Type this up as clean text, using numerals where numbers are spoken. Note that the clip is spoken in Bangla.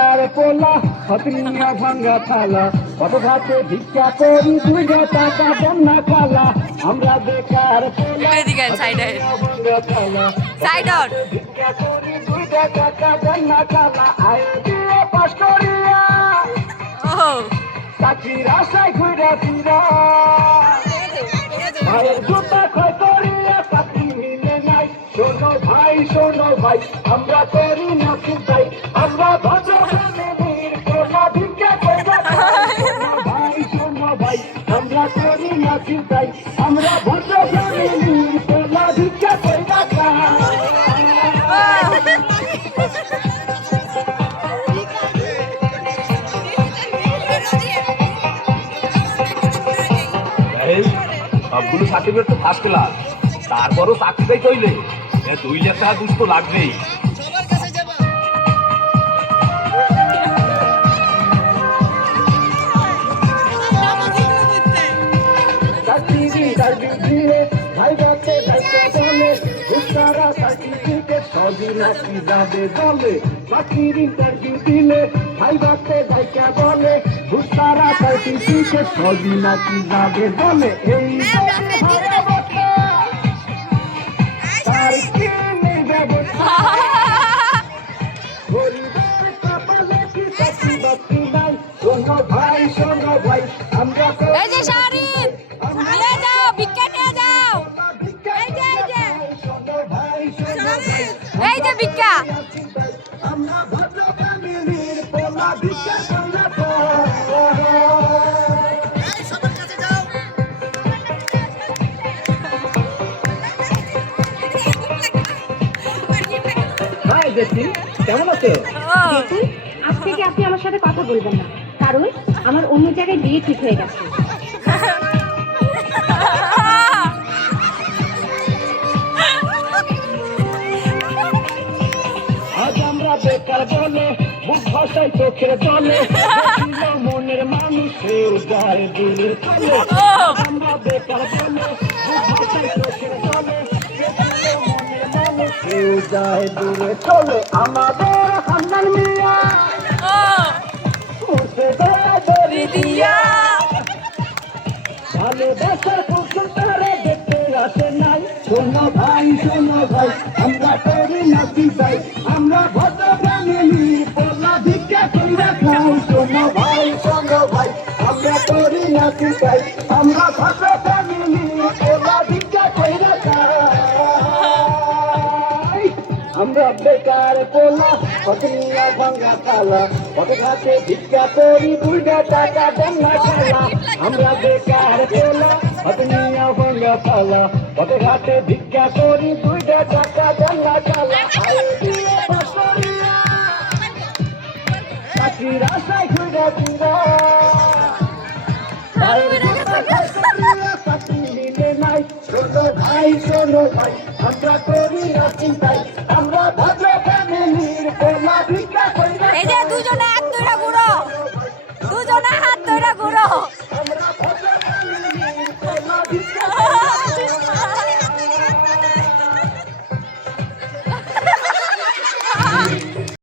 বেকার পোলা হতনিয়া ভাঙ্গা থালা কত ঘাটে ভিক্ষা করি 2 টাকা বন্যা খালা আমরা বেকার পোলা ভাঙ্গা থালা ভিক্ষা করি 2 টাকা বন্যা খালা আয় দিয়ে পাশ করিয়া চাকরির আশায় ঘুরে ফিরা ভাইয়ের জুতা ক্ষয় করিয়া চাকরি মিলে নাই শোনো ভাই আমরা করি না চিন্তাই আমরা ভদ্র ফ্যামিলির পোলা ভিক্ষা কইরা শোনো ভাই আমরা করি না চিন্তাই আমরা ভদ্র ফ্যামিলির পোলা ভিক্ষা কইরা সবগুলো সার্টিফিকেট তো ফার্স্ট ক্লাস, তারপরও চাকরিটাই কইলে 2 লাখ টাকা ঘুষ তো লাগবেই। চাকরির ইন্টারভিউ দিলে ভাই বাতে ভাইকা বলে ভুস্তারা সার্টিফিকেট সবই নাকি যাবে বলে এই তার কি নেই ব্যবস্থা পরিবার কপালে কি চাকরি বাকরি নাই শোনো ভাই আমরা এই যে শাড়ির নিয়ে যাও ভিক্ষা নিয়ে যাও এই যে ভিক্ষা আমরা ভদ্র ফ্যামিলির পোলা ভিক্ষা কইরা সবার কাছে যাও। হাই জেসি কেমন আছো দেখুন আজ থেকে আপনি আমার সাথে কথা বলবেন না, কারণ আমার অন্য জায়গায় বিয়ে ঠিক হয়ে গেছে। আজ আমরা বেকার বলে মুখ ভাষায় চোখের জলে মনের মানুষের যায় দূরের চলে আমরা বেকার বলে মুখ ভাষায় চোখের জলে মনের মানুষের যায় দূরে চলে আমাদের হান্নান মিয়া মুছে দরি দিয়া ভালোবাসার ফুল তারে দেখতে আসে নাই শোনো ভাই আমরা করি না চিন্তাই আমরা ভদ্র ফ্যামিলি পোলা ভিক্ষা কইরা খাই শোনো ভাই আমরা করি না চিন্তাই আমরা ভদ্র ফ্যামিলি পোলা ভিক্ষা কইরা খাই আমরা বেকার পোলা হতনিয়া ভাঙ্গা থালা কত ঘাটে ভিক্ষা করি 2 টাকা বন্যা খালা আমরা বেকার পোলা হতনিয়া ভাঙ্গা থালা কত ঘাটে ভিক্ষা করি 2 টাকা বন্যা খালা আয় দিয়ে পাশ করিয়া চাকরির আশায় ঘুরে ফিরা চাকরি মিলে নাই শোনো ভাই আমরা করি না চিন্তাই আমরা ভদ্র ফ্যামিলির পোলা ভিক্ষা